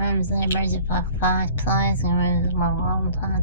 Emergency five plays and my own time.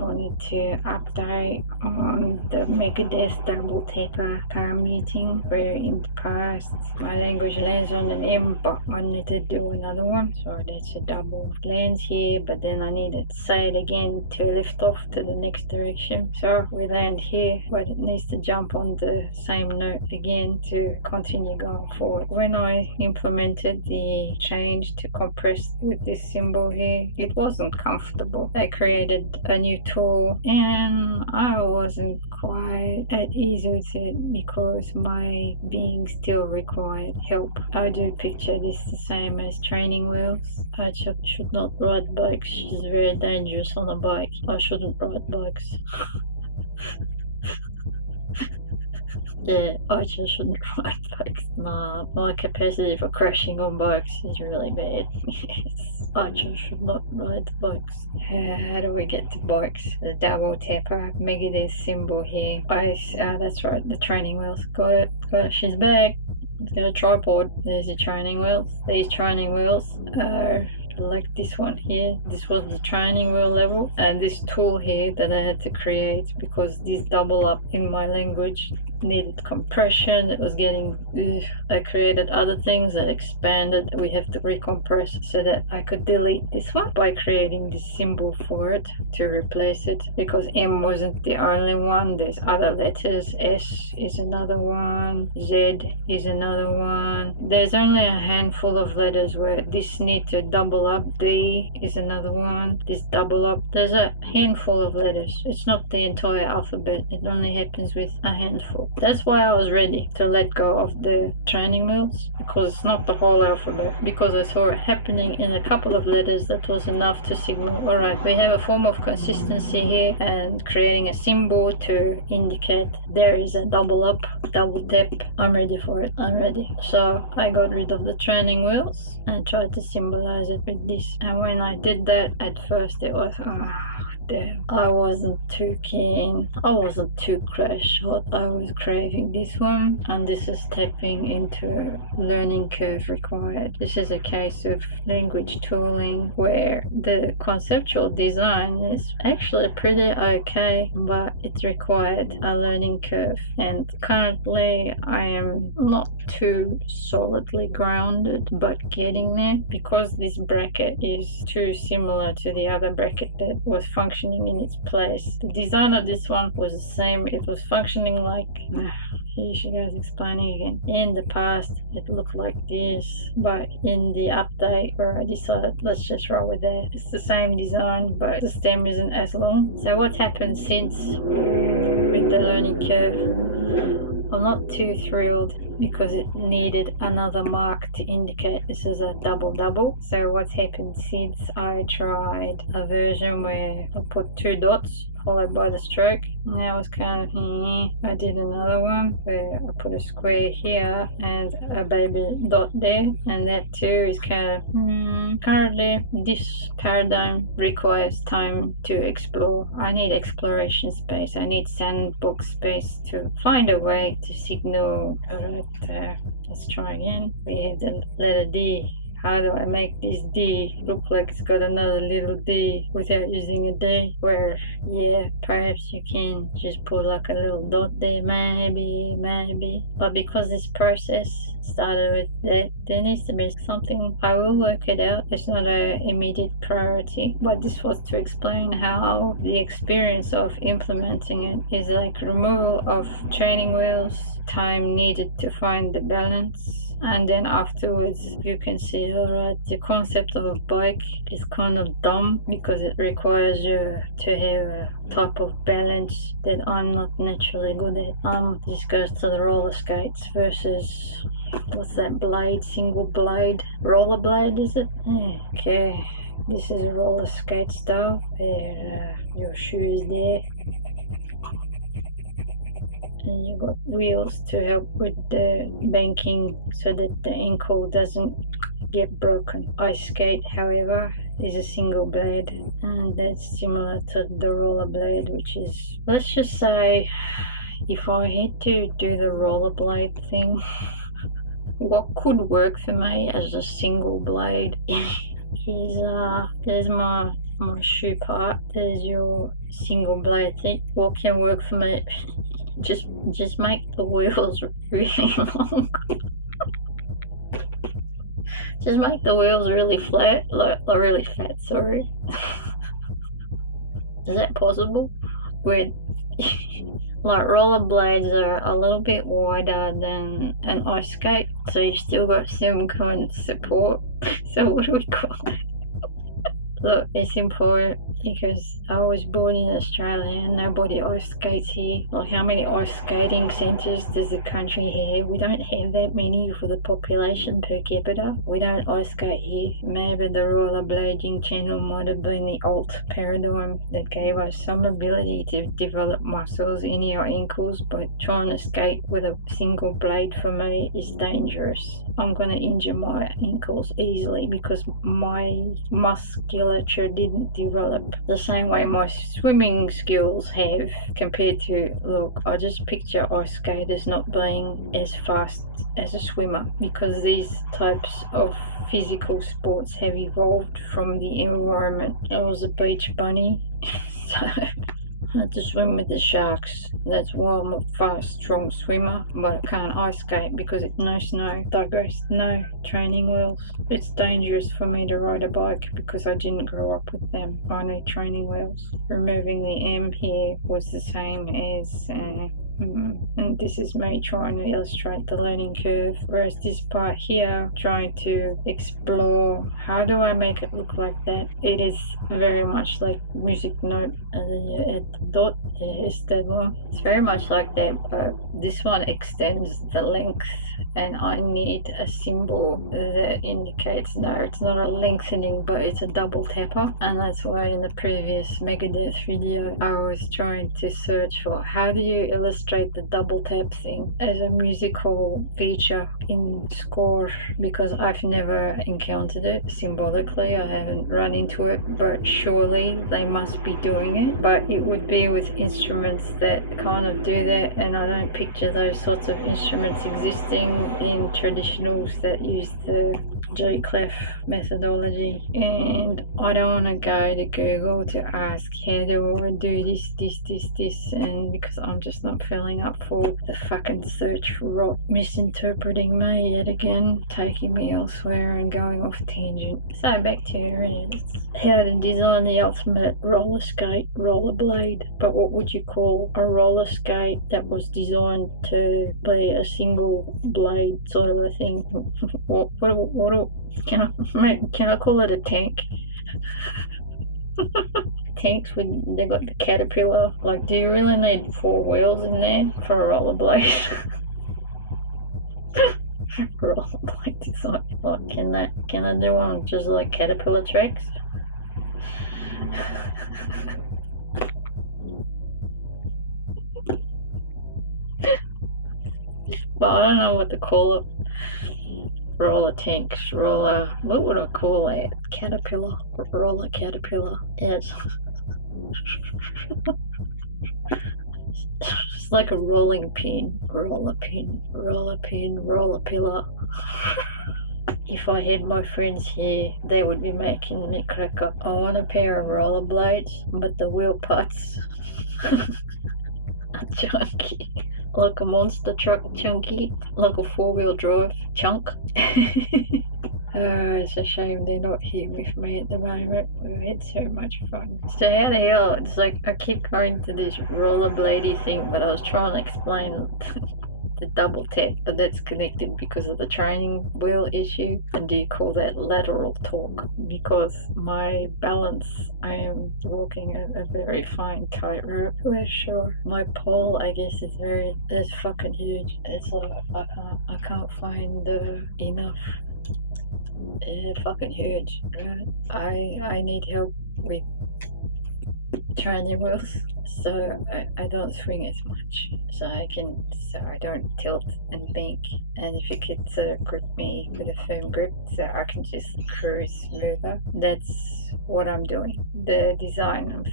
I need to update on the Megadeth double taper car meeting, where in the past my language lands on an M, but I need to do another one. So that's a double lands here, but then I need to say it again to lift off to the next direction. So we land here, but it needs to jump on the same note again to continue going forward. When I implemented the change to compress with this symbol here, it wasn't comfortable. I created a new tool and I wasn't quite at ease with it because my being still required help. I do picture this the same as training wheels. I should not ride bikes. She's very dangerous on a bike. I shouldn't ride bikes. Yeah, I just shouldn't ride bikes. Nah, my capacity for crashing on bikes is really bad. Yes, I just should not ride bikes. How do we get to bikes? The double tapper, Megadeth symbol here. That's right, the training wheels. Got it. She's back. Let's get a tripod. There's the training wheels. These training wheels are like this one here. This was the training wheel level, and this tool here that I had to create because this double up in my language needed compression. It was getting I created other things that expanded. We have to recompress so that I could delete this one by creating this symbol for it to replace it, because M wasn't the only one. There's other letters. S is another one, Z is another one. There's only a handful of letters where this need to double up. D is another one. This double up. There's a handful of letters. It's not the entire alphabet. It only happens with a handful. That's why I was ready to let go of the training wheels, because it's not the whole alphabet. Because I saw it happening in a couple of letters, that was enough to signal, alright, we have a form of consistency here, and creating a symbol to indicate there is a double up, double tap. I'm ready for it. I'm ready. So I got rid of the training wheels and tried to symbolize it with this. And when I did that, at first it was damn, I wasn't too keen. I wasn't too crash hot. I was craving this one, and this is tapping into learning curve required. This is a case of language tooling where the conceptual design is actually pretty okay, but it required a learning curve. And currently I am not too solidly grounded, but getting there, because this bracket is too similar to the other bracket that was functioning in its place. The design of this one was the same. It was functioning like here she goes explaining again. In the past it looked like this, but in the update where I decided let's just roll with that, it's the same design but the stem isn't as long. So what's happened since with the learning curve? I'm not too thrilled because it needed another mark to indicate this is a double. So what's happened since I tried a version where I put 2 dots followed by the stroke, now it's kind of I did another one where I put a square here and a baby dot there, and that too is kind of currently this paradigm requires time to explore. I need exploration space. I need sandbox space to find a way to signal. Alright, let's try again. We have the letter D. How do I make this D look like it's got another little D without using a D? Where, yeah, perhaps you can just put like a little dot there, maybe. But because this process started with that, there needs to be something. I will work it out. It's not an immediate priority, but this was to explain how the experience of implementing it is like removal of training wheels, time needed to find the balance. And then afterwards you can see, alright, the concept of a bike is kind of dumb because it requires you to have a type of balance that I'm not naturally good at. This goes to the roller skates versus, what's that blade, single blade, roller blade is it? Yeah. Okay, this is roller skate style where your shoe is there. And you got wheels to help with the banking so that the ankle doesn't get broken. Ice skate, however, is a single blade, and that's similar to the roller blade, which is, let's just say, if I had to do the rollerblade thing, what could work for me as a single blade there's my shoe part. There's your single blade thing. What can work for me? Just make the wheels really long. Just make the wheels really flat, like really fat. Sorry. Is that possible? With like rollerblades are a little bit wider than an ice skate, so you've still got some kind of support. So what do we call it? Look, it's important because I was born in Australia and nobody ice skates here. Like, how many ice skating centres does the country have? We don't have that many for the population per capita. We don't ice skate here. Maybe the rollerblading channel might have been the alt paradigm that gave us some ability to develop muscles in our ankles, but trying to skate with a single blade for me is dangerous. I'm going to injure my ankles easily because my musculature didn't develop the same way my swimming skills have compared to, look, I just picture ice skaters not being as fast as a swimmer because these types of physical sports have evolved from the environment. I was a beach bunny, so I had to swim with the sharks. That's why I'm a fast, strong swimmer, but I can't ice skate because it's no snow. Digress, no training wheels. It's dangerous for me to ride a bike because I didn't grow up with them. I need training wheels. Removing the M here was the same as and this is me trying to illustrate the learning curve, whereas this part here, trying to explore how do I make it look like that. It is very much like music note, and then you add the dot. Yes, that one. It's very much like that, but this one extends the length, and I need a symbol that indicates no, it's not a lengthening, but it's a double tapper. And that's why in the previous Megadeth video I was trying to search for how do you illustrate the double tap thing as a musical feature in score, because I've never encountered it symbolically. I haven't run into it, but surely they must be doing it. But it would be with instruments that kind of do that, and I don't picture those sorts of instruments existing in traditionals that use the G-clef methodology. And I don't want to go to Google to ask how do I do this, and because I'm just not filling up for the fucking search rot, misinterpreting me yet again, taking me elsewhere and going off tangent. So back to it. How to design the ultimate roller skate, rollerblade. But what would you call a roller skate that was designed to be a single blade sort of a thing? Can I call it a tank? Tanks with, they got the caterpillar. Like, do you really need 4 wheels in there for a rollerblade? Rollerblade design. Like, can I do one just like caterpillar tracks? But I don't know what to call it. Roller tanks, roller, what would I call it? Caterpillar, roller caterpillar. Yeah, it's like a rolling pin, roller pin, roller pin, roller pillar. If I had my friends here, they would be making me crack up. I want a pair of rollerblades, but the wheel parts are chunky. Like a monster truck chunky, like a 4-wheel drive chunk. It's a shame they're not here with me at the moment. We've had so much fun. So how the hell, it's like I keep going to this rollerbladey thing, but I was trying to explain the double tap, but that's connected because of the training wheel issue. And do you call that lateral torque? Because my balance, I am walking a very fine tightrope. We're sure. My pole, I guess, is fucking huge. It's like I can't find enough. Fucking huge. Right? I need help with training wheels, so I don't swing as much, so I don't tilt and bank. And if you could sort of grip me with a firm grip so I can just cruise smoother, that's what I'm doing. The design of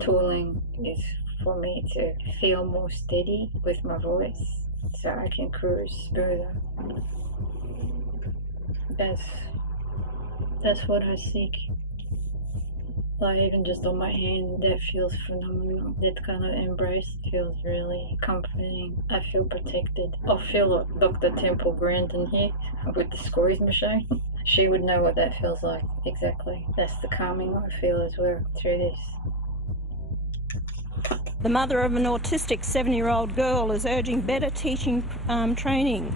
tooling is for me to feel more steady with my voice so I can cruise smoother. That's what I seek. Like even just on my hand, that feels phenomenal. That kind of embrace feels really comforting. I feel protected. I feel like Dr. Temple Grandin here with the squeeze machine. She would know what that feels like exactly. That's the calming I feel as well through this. The mother of an autistic 7-year-old girl is urging better teaching training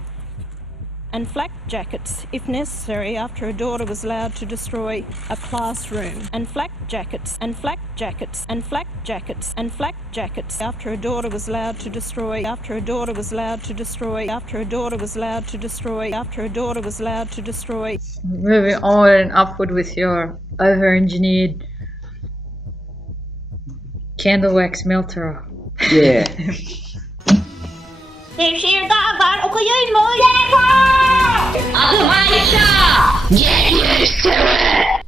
and flak jackets if necessary after her daughter was allowed to destroy a classroom. And flak jackets and flak jackets and flak jackets and flak jackets after her daughter was allowed to destroy after her daughter was allowed to destroy after her daughter was allowed to destroy after her daughter was allowed to destroy. Moving onward and upward with your over-engineered candle wax melter. Yeah. Devşirden var okuyun mu? Adım Ayşe. Get used to it.